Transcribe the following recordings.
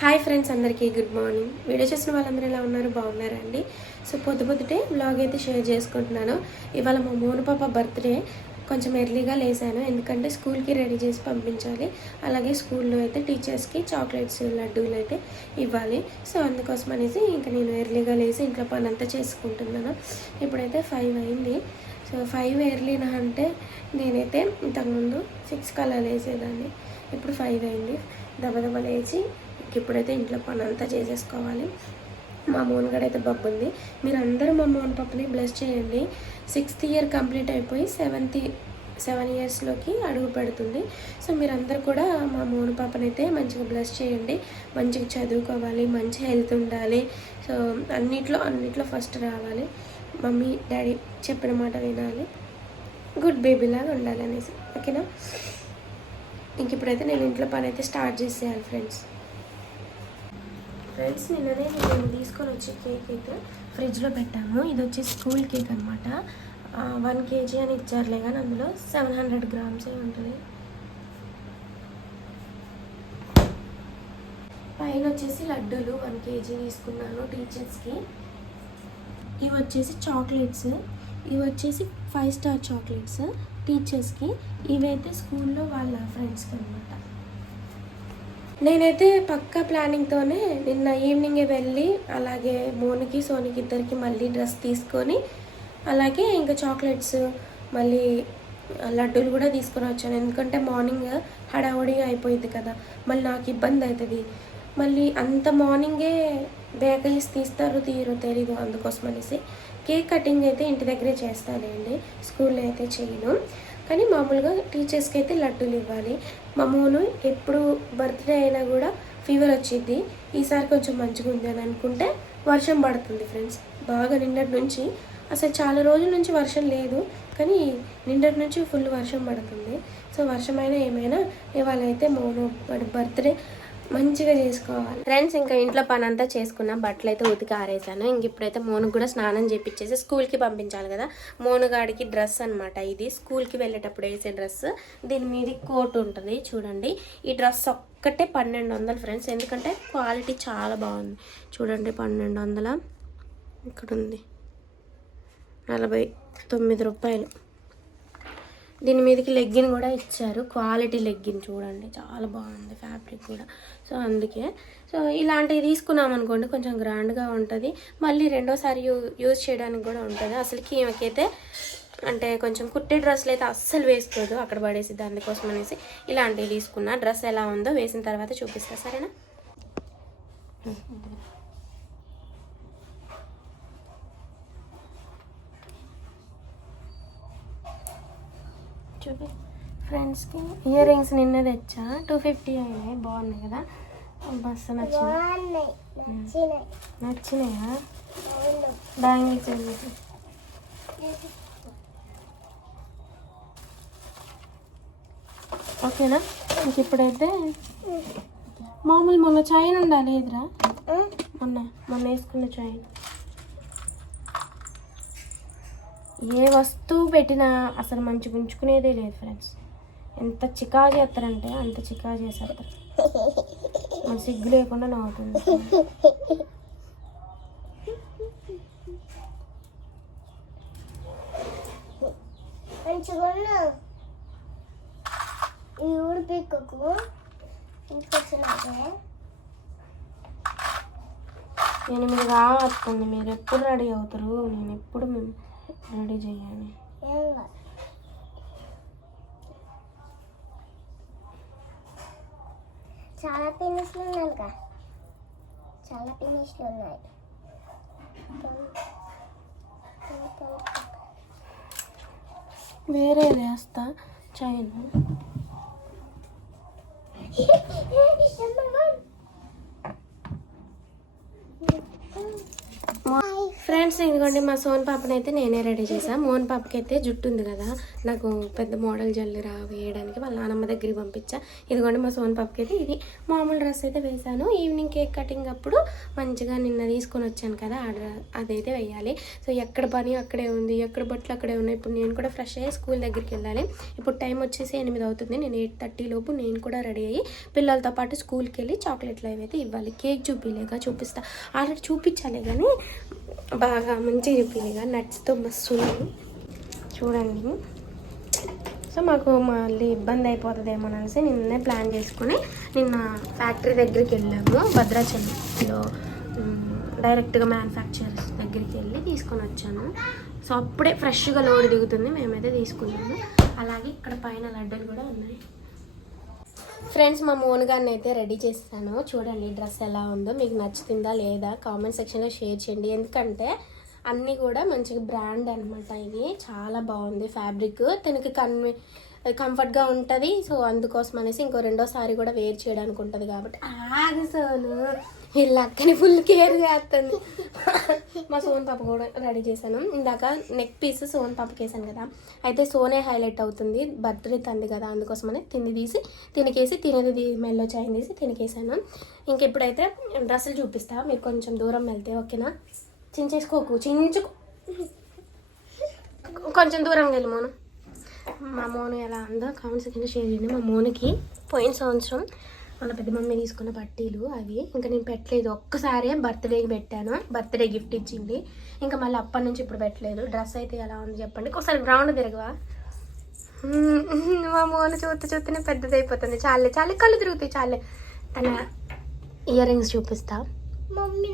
Hi friends అందరికీ good morning. Video చేసిన వాళ్ళందరూ ఎలా ఉన్నారు? బాగున్నారా అండి? సో పొద్దు పొద్దుటే బ్లాగ్ అయితే షేర్ చేసుకుంటున్నాను. ఇవాళ మా మోను పాప బర్త్డే కొంచెం ఎర్లీగా లేసాను ఎందుకంటే స్కూల్కి రెడీ చేసి పంపించాలి. అలాగే స్కూల్లో అయితే టీచర్స్కి చాక్లెట్స్ లడ్డూలు అయితే ఇవ్వాలి. సో అందుకోసం అనేసి ఇంకా నేను ఎర్లీగా లేసి ఇంట్లో పని అంతా చేసుకుంటున్నాను. ఇప్పుడైతే ఫైవ్ అయింది. సో ఫైవ్ ఎర్లీనా అంటే నేనైతే ఇంతకుముందు సిక్స్ కల్లా లేసేదాన్ని ఇప్పుడు ఫైవ్ అయింది. దబదబ లేచి ఇప్పుడైతే ఇంట్లో పని అంతా చేసేసుకోవాలి. మా మోన్గడ అయితే బబ్బు ఉంది. మీరు అందరూ మా మోన్ పప్పుని బ్లెస్ చేయండి. సిక్స్త్ ఇయర్ కంప్లీట్ అయిపోయి సెవెంత్ సెవెన్ ఇయర్స్లోకి అడుగు పెడుతుంది. సో మీరందరూ కూడా మా మోను పాపనైతే మంచిగా బ్లెస్ చేయండి. మంచిగా చదువుకోవాలి మంచి హెల్త్ ఉండాలి. సో అన్నిట్లో అన్నిట్లో ఫస్ట్ రావాలి. మమ్మీ డాడీ చెప్పిన మాట వినాలి. గుడ్ బేబీలాగా ఉండాలి అనేసి ఓకేనా? ఇంక ఇప్పుడైతే నేను ఇంట్లో పని అయితే స్టార్ట్ చేసేయాలి ఫ్రెండ్స్. ఫ్రెండ్స్ నిన్ననే నేను తీసుకొని వచ్చే కేక్ అయితే ఫ్రిడ్జ్లో పెట్టాము ఇది వచ్చి స్కూల్ కేక్ అనమాట వన్ కేజీ అని ఇచ్చారులే కానీ అందులో సెవెన్ హండ్రెడ్ గ్రామ్సే ఉంటుంది. పైన వచ్చేసి లడ్డూలు వన్ కేజీ తీసుకున్నాను టీచర్స్కి. ఇవి వచ్చేసి చాక్లెట్స్ ఇవి వచ్చేసి ఫైవ్ స్టార్ చాక్లెట్స్ టీచర్స్కి. ఇవైతే స్కూల్లో వాళ్ళ ఫ్రెండ్స్కి అనమాట నేనైతే పక్కా ప్లానింగ్తోనే నిన్న ఈవినింగే వెళ్ళి అలాగే మోనికి సోనికి ఇద్దరికి మళ్ళీ డ్రెస్ తీసుకొని అలాగే ఇంకా చాక్లెట్స్ మళ్ళీ లడ్డూలు కూడా తీసుకొని వచ్చాను. ఎందుకంటే మార్నింగ్ హడావుడిగా అయిపోయింది కదా. మళ్ళీ నాకు ఇబ్బంది అవుతుంది. మళ్ళీ అంత మార్నింగే బేకరీస్ తీస్తారు తీరు తెలీదు అందుకోసం అనేసి. కేక్ కటింగ్ అయితే ఇంటి దగ్గరే చేస్తానండి. స్కూల్లో అయితే చేయను. కానీ మామూలుగా టీచర్స్కి అయితే లడ్డూలు ఇవ్వాలి. మా మోను ఎప్పుడు బర్త్డే అయినా కూడా ఫీవర్ వచ్చింది ఈసారి కొంచెం మంచిగా ఉంది అని అనుకుంటే వర్షం పడుతుంది ఫ్రెండ్స్. బాగా నిన్నటి నుంచి అసలు చాలా రోజుల నుంచి వర్షం లేదు. కానీ నిన్నటి నుంచి ఫుల్ వర్షం పడుతుంది. సో వర్షమైనా ఏమైనా ఇవాళ అయితే మోను బర్త్డే మంచిగా చేసుకోవాలి. ఫ్రెండ్స్ ఇంకా ఇంట్లో పని అంతా చేసుకున్నా. బట్టలు అయితే ఉతికి ఆరేసాను. ఇంక ఇప్పుడైతే మోనుకు కూడా స్నానం చేపించేసి స్కూల్కి పంపించాలి కదా. మోనుగాడికి డ్రెస్ అనమాట ఇది. స్కూల్కి వెళ్ళేటప్పుడు వేసే డ్రెస్. దీని మీద కోట్ ఉంటుంది. చూడండి. ఈ డ్రెస్ ఒక్కటే పన్నెండు వందలు ఫ్రెండ్స్ ఎందుకంటే క్వాలిటీ చాలా బాగుంది. చూడండి పన్నెండు వందల. ఇక్కడ ఉంది నలభై తొమ్మిది రూపాయలు. దీని మీదకి లెగ్గిన్ కూడా ఇచ్చారు. క్వాలిటీ లెగ్గిన్ చూడండి. చాలా బాగుంది ఫ్యాబ్రిక్ కూడా. సో అందుకే. సో ఇలాంటివి తీసుకున్నాం అనుకోండి కొంచెం గ్రాండ్గా ఉంటుంది. మళ్ళీ రెండోసారి యూ యూజ్ చేయడానికి కూడా ఉంటుంది. అసలుకి ఈమెకైతే అంటే కొంచెం కుట్టే డ్రెస్సులు అయితే అస్సలు వేసుకోదు. అక్కడ పడేసి దానికోసం అనేసి ఇలాంటివి తీసుకున్నా. డ్రెస్ ఎలా ఉందో వేసిన తర్వాత చూపిస్తా. సరేనా? చూపి. ఫ్రెండ్స్కి ఇయర్ రింగ్స్ నిన్న తెచ్చా? టూ ఫిఫ్టీ అయినాయి బాగున్నాయి కదా? బస్సు నచ్చింది నచ్చినాయి. నచ్చినాయా? బ్యాంగిల్స్ ఎందుకు ఓకేనా? ఇంక ఇప్పుడైతే మామూలు మొన్న చైన్ ఉండాలి ఎదురా మొన్న మొన్న వేసుకున్న చైన్ ఏ వస్తువు పెట్టినా అసలు మంచిగా ఉంచుకునేదే లేదు ఫ్రెండ్స్ ఎంత చికా చేస్తారంటే అంత చికా చేసేస్తారు మన సిగ్గు లేకుండా నవ్వుతుంది. ఈ ఊరు పిక్కకు మీరు రావస్తుంది మీరు ఎప్పుడు రెడీ అవుతారు? నేను ఎప్పుడు మేము రెడీ చేయాలి చాలా పినిస్లు ఉన్నాయిగా చాలా పినిస్లు ఉన్నాయి. వేరే వేస్తా చైన్. ఫ్రెండ్స్ ఇదిగోండి మా సోన్ పాపని అయితే నేనే రెడీ చేశాను మోహన్ పాపకి అయితే జుట్టు ఉంది కదా నాకు పెద్ద మోడల్ జల్లు రా వేయడానికి వాళ్ళ నాన్నమ్మ దగ్గరికి పంపించా. ఇదిగోండి మా సోన్ పాపకి అయితే ఇది. మామూలు డ్రెస్ అయితే వేశాను. ఈవినింగ్ కేక్ కటింగ్ అప్పుడు మంచిగా నిన్న తీసుకొని వచ్చాను కదా ఆ అదైతే వేయాలి. సో ఎక్కడ పని అక్కడే ఉంది ఎక్కడ బట్టలు అక్కడే ఉన్నాయి. ఇప్పుడు నేను కూడా ఫ్రెష్ అయ్యి స్కూల్ దగ్గరికి వెళ్ళాలి. ఇప్పుడు టైం వచ్చేసి ఎనిమిది అవుతుంది. నేను ఎయిట్ థర్టీ లోపు నేను కూడా రెడీ అయ్యి పిల్లలతో పాటు స్కూల్కి వెళ్ళి చాక్లెట్లు అవి అయితే ఇవ్వాలి. కేక్ చూపించలేక చూపిస్తా. ఆల్రెడీ చూపించాలి కానీ బాగా మంచిగా చూపించలేగా నట్స్తో మస్తు చూడండి. సో మాకు మళ్ళీ ఇబ్బంది అయిపోతుందేమో అనేసి నిన్నే ప్లాన్ చేసుకుని నిన్న ఫ్యాక్టరీ దగ్గరికి వెళ్ళాము. భద్రాచలంలో డైరెక్ట్గా మ్యానుఫ్యాక్చరర్స్ దగ్గరికి వెళ్ళి తీసుకొని వచ్చాను సో అప్పుడే ఫ్రెష్గా లోడ్ దిగుతుంది మేమైతే తీసుకున్నాము. అలాగే ఇక్కడ పైన లడ్డూలు కూడా ఉన్నాయి. ఫ్రెండ్స్ మా మోన్ గారిని అయితే రెడీ చేస్తాను. చూడండి డ్రెస్ ఎలా ఉందో. మీకు నచ్చుతుందా లేదా కామెంట్ సెక్షన్లో షేర్ చేయండి. ఎందుకంటే అన్నీ కూడా మంచిగా బ్రాండ్ అనమాట ఇది చాలా బాగుంది ఫ్యాబ్రిక్ తనకి కన్వి కంఫర్ట్గా ఉంటుంది. సో అందుకోసం అనేసి ఇంకో రెండోసారి కూడా వేర్ చేయడానికి ఉంటుంది కాబట్టి. ఆగు సోను. వీళ్ళ అక్కని ఫుల్ కేర్ చేస్తుంది మా సోన్ పాప కూడా రెడీ చేశాను. ఇందాక నెక్ పీస్ సోన్ పాపకి వేసాను కదా. అయితే సోనే హైలైట్ అవుతుంది. బర్త్డే తంది కదా అందుకోసమని తిండి తీసి తినకేసి తినేది మెల్లో చాయ్ తీసి తినకేసాను ఇంక ఇప్పుడైతే డ్రెస్సులు చూపిస్తా. మీరు కొంచెం దూరం వెళ్తే ఓకేనా? చించేసుకోకు చించుకో. కొంచెం దూరం వెళ్ళి మోను. మా మోను ఎలా ఉందో కామెంట్స్ కింద షేర్ చేయండి. మా మోనుకి పోయిన సంవత్సరం వాళ్ళ పెద్ద మమ్మీ తీసుకున్న పట్టీలు అవి. ఇంకా నేను పెట్టలేదు. ఒక్కసారి బర్త్డేకి పెట్టాను. బర్త్డే గిఫ్ట్ ఇచ్చింది. ఇంకా మళ్ళీ అప్పటి నుంచి ఇప్పుడు పెట్టలేదు. డ్రెస్ అయితే ఎలా ఉంది చెప్పండి. ఒకసారి గ్రౌండ్ తిరగవా. మా మోను చూస్తూ చూస్తూనే పెద్దది అయిపోతుంది చాలే చాలే. కళ్ళు తిరుగుతాయి చాలే. తన ఇయర్ రింగ్స్ చూపిస్తా. మమ్మీ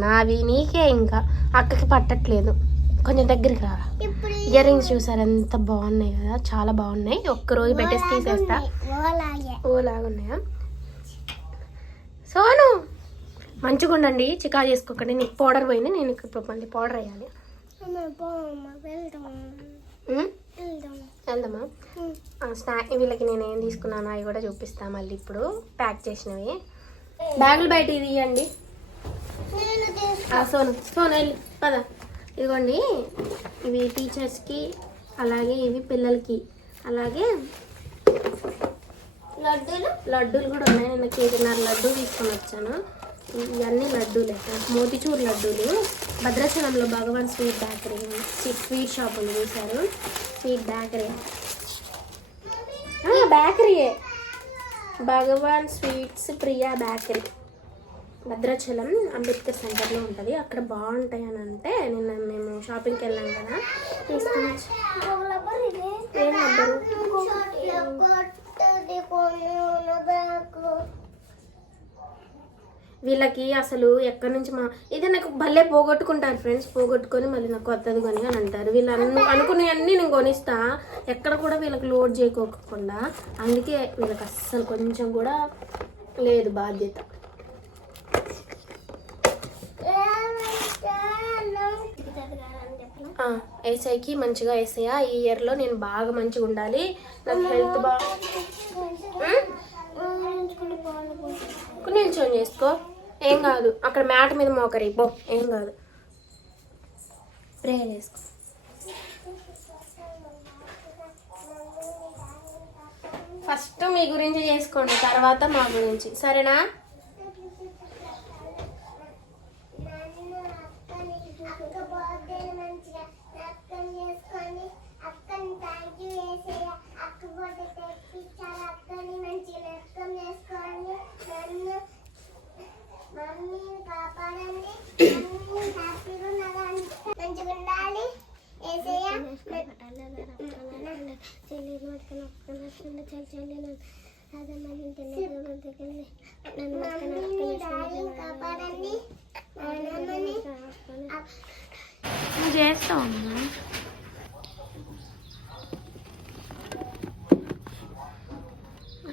నా అవి నీకే ఇంకా. అక్కకి పట్టట్లేదు. కొంచెం దగ్గరికి రా ఇయర్ రింగ్స్ చూసారు? ఎంత బాగున్నాయి కదా చాలా బాగున్నాయి. ఒక్క రోజు పెట్టేసి తీసేస్తా ఓలాగే. ఓ లాగున్నాయా సోను మంచిగా ఉండండి. చికా చేసుకోకండి. నీకు పౌడర్ పోయింది నేను ఇప్పుడు మళ్ళీ పౌడర్ వేయాలి. వెళ్దామా? స్నాక్ వీళ్ళకి నేను ఏం తీసుకున్నానో అవి కూడా చూపిస్తాను మళ్ళీ ఇప్పుడు. ప్యాక్ చేసినవి. బ్యాగులు బయట తీయండి. సోను సోను వెళ్ళి పద. ఇదిగోండి ఇవి టీచర్స్కి అలాగే ఇవి పిల్లలకి అలాగే లడ్డూలు? లడ్డూలు కూడా ఉన్నాయి. నేను కేజీన్నర లడ్డూ తీసుకొని వచ్చాను. ఇవన్నీ లడ్డూలే. మోతిచూర్ లడ్డూలు. భద్రాచలంలో Bhagwan sweet bakery sweet shop ఉంది చూసారు sweet bakery. బేకరీయే. Bhagwan sweets Priya bakery. Bhadrachalam Ambedkar సెంటర్లో ఉంటుంది. అక్కడ బాగుంటాయి అని అంటే నిన్న మేము షాపింగ్కి వెళ్ళాం కదా. ఏం రబ్బరు? వీళ్ళకి అసలు ఎక్కడి నుంచి మా ఇది నాకు భలే పోగొట్టుకుంటారు ఫ్రెండ్స్ పోగొట్టుకొని మళ్ళీ నాకు కొత్తది కొని అని అంటారు. వీళ్ళు అను అనుకునేవన్నీ నేను కొనిస్తా. ఎక్కడ కూడా వీళ్ళకి లోడ్ చేయకోకుండా. అందుకే వీళ్ళకి అస్సలు కొంచెం కూడా లేదు బాధ్యత. ఏసఐకి ఏసైకి మంచిగా ఏసయ్యా ఈ ఇయర్లో నేను బాగా మంచిగా ఉండాలి. నాకు హెల్త్ బాగా నిల్చొని చేసుకో. ఏం కాదు. అక్కడ మ్యాట్ మీద మోకరి. పో ఏం కాదు. ప్రే చేసుకో. ఫస్ట్ మీ గురించి చేసుకోండి. తర్వాత మా గురించి. సరేనా అక్క బర్త్డే మంచిగా అక్కని చేసుకొని అక్కని థ్యాంక్ యూ వేసేయ అక్క బర్త్డే తెప్పించాలి అక్కని మంచిగా నెక్కం చేసుకొని నన్ను మమ్మీని కాపాడండి మమ్మీ హ్యాపీగా ఉండాలని మంచిగా ఉండాలి వేసేయ మమ్మీని డాడీని కాపాడండి నాన్నని నువ్వు చేస్తావు అమ్మా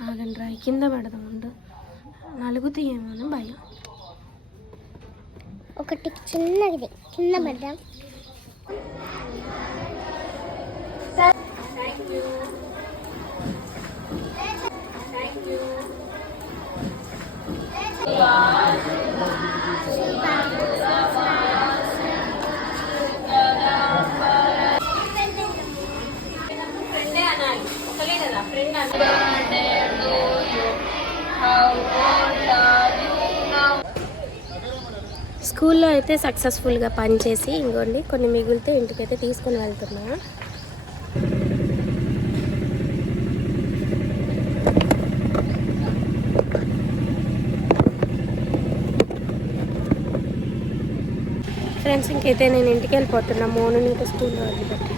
ఆగండి రా కింద పెడదాం ఉండు నలుగుతాయేమో అని భయం ఒకటి చిన్నది కింద పడ్డాం Thank you. స్కూల్లో అయితే సక్సెస్ఫుల్గా పనిచేసి ఇంకోండి కొన్ని మిగిలితే ఇంటికైతే తీసుకొని వెళ్తున్నా. ఫ్రెండ్స్ ఇంకైతే నేను ఇంటికి వెళ్ళిపోతున్నా మోను ఇంకా స్కూల్లో వదిలిపెట్టి.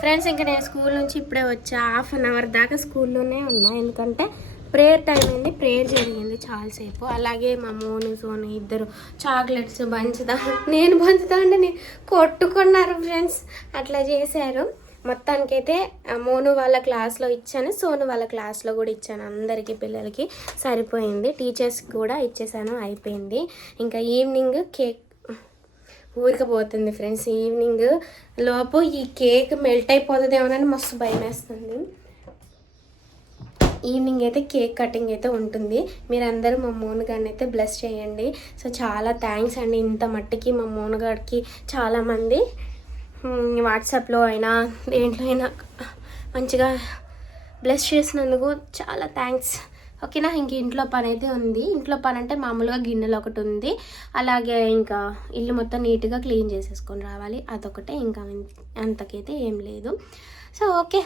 ఫ్రెండ్స్ ఇంకా నేను స్కూల్ నుంచి ఇప్పుడే వచ్చా హాఫ్ అన్ అవర్ దాకా స్కూల్లోనే ఉన్నా ఎందుకంటే ప్రేయర్ టైం అయింది ప్రేయర్ జరిగింది చాలాసేపు. అలాగే మా మోను సోను ఇద్దరు చాక్లెట్స్ పంచుదా నేను పంచుతా అంటే నేను కొట్టుకున్నారు ఫ్రెండ్స్. అట్లా చేశారు. మొత్తానికైతే మోను వాళ్ళ క్లాస్లో ఇచ్చాను సోను వాళ్ళ క్లాస్లో కూడా ఇచ్చాను అందరికీ పిల్లలకి. సరిపోయింది. టీచర్స్కి కూడా ఇచ్చేసాను అయిపోయింది. ఇంకా ఈవినింగ్ కేక్ ఊరికపోతుంది ఫ్రెండ్స్. ఈవినింగ్ లోపు ఈ కేక్ మెల్ట్ అయిపోతుందేమోనని మస్తు భయం వేస్తుంది ఈవినింగ్ అయితే కేక్ కటింగ్ అయితే ఉంటుంది. మీరందరూ మా మోను గారిని అయితే బ్లెస్ చేయండి. సో చాలా థ్యాంక్స్ అండి. ఇంత మట్టికి మా మోను గారికి చాలామంది వాట్సాప్లో అయినా దేంట్లో అయినా మంచిగా బ్లెస్ చేసినందుకు చాలా థ్యాంక్స్. ఓకేనా? ఇంక ఇంట్లో పని అయితే ఉంది. ఇంట్లో పని అంటే మామూలుగా గిన్నెలు ఒకటి ఉంది. అలాగే ఇంకా ఇల్లు మొత్తం నీట్గా క్లీన్ చేసేసుకొని రావాలి. అదొకటే. ఇంకా అంతకైతే ఏం లేదు. So okay.